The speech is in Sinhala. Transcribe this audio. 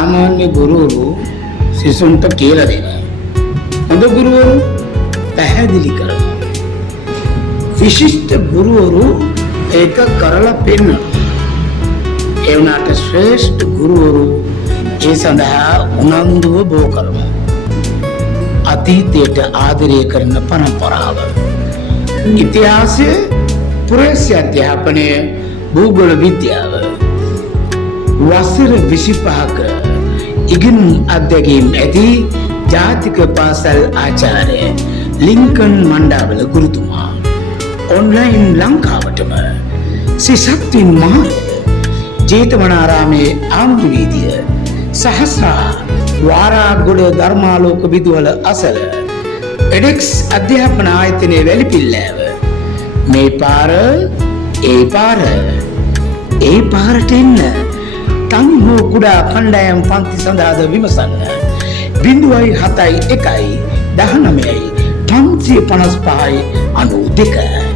සාමාන්‍ය ගුරුවරු සිසුන්ට කියලා දෙනවා. හොඳ ගුරුවරු පැහැදිලි කරනවා. විශිෂ්ට ගුරුවරු ඒක කරලා පෙන්නනවා. ඒ වුණාට ශ්‍රේෂ්ඨ ගුරුවරු ඒ සඳහා උනන්දුව බෝ කරනවා. අතීතයට ආදරය කරන පරම්පරාව, ඉතිහාසය, පුරවැසි අධ්‍යාපනය, භූගෝල විද්‍යාව, වසර 25ක ඉගෙනුම් අත්දැකීම් ඇති ජාතික පාසල් ආචාර්ය ලින්කන් මණ්ඩාවල ගුරුතුමා ඔන්ලයින් ලංකාවටම සිසත්වින් මහා ජේතවනාරාමේ ආමුදු වීදිය සහස්‍රා වාරාගොඩ ධර්මාලෝක විදුහල අසල එඩෙක්ස් අධ්‍යාපන ආයතනයේ වැලිපිල්ලෑව. මේ පාර ඒ පාර ඒ පාරට එන්න තන් හෝ කුඩා කණ්ඩායම් පන්ති සඳහාද විමසන්න 071 19 555 92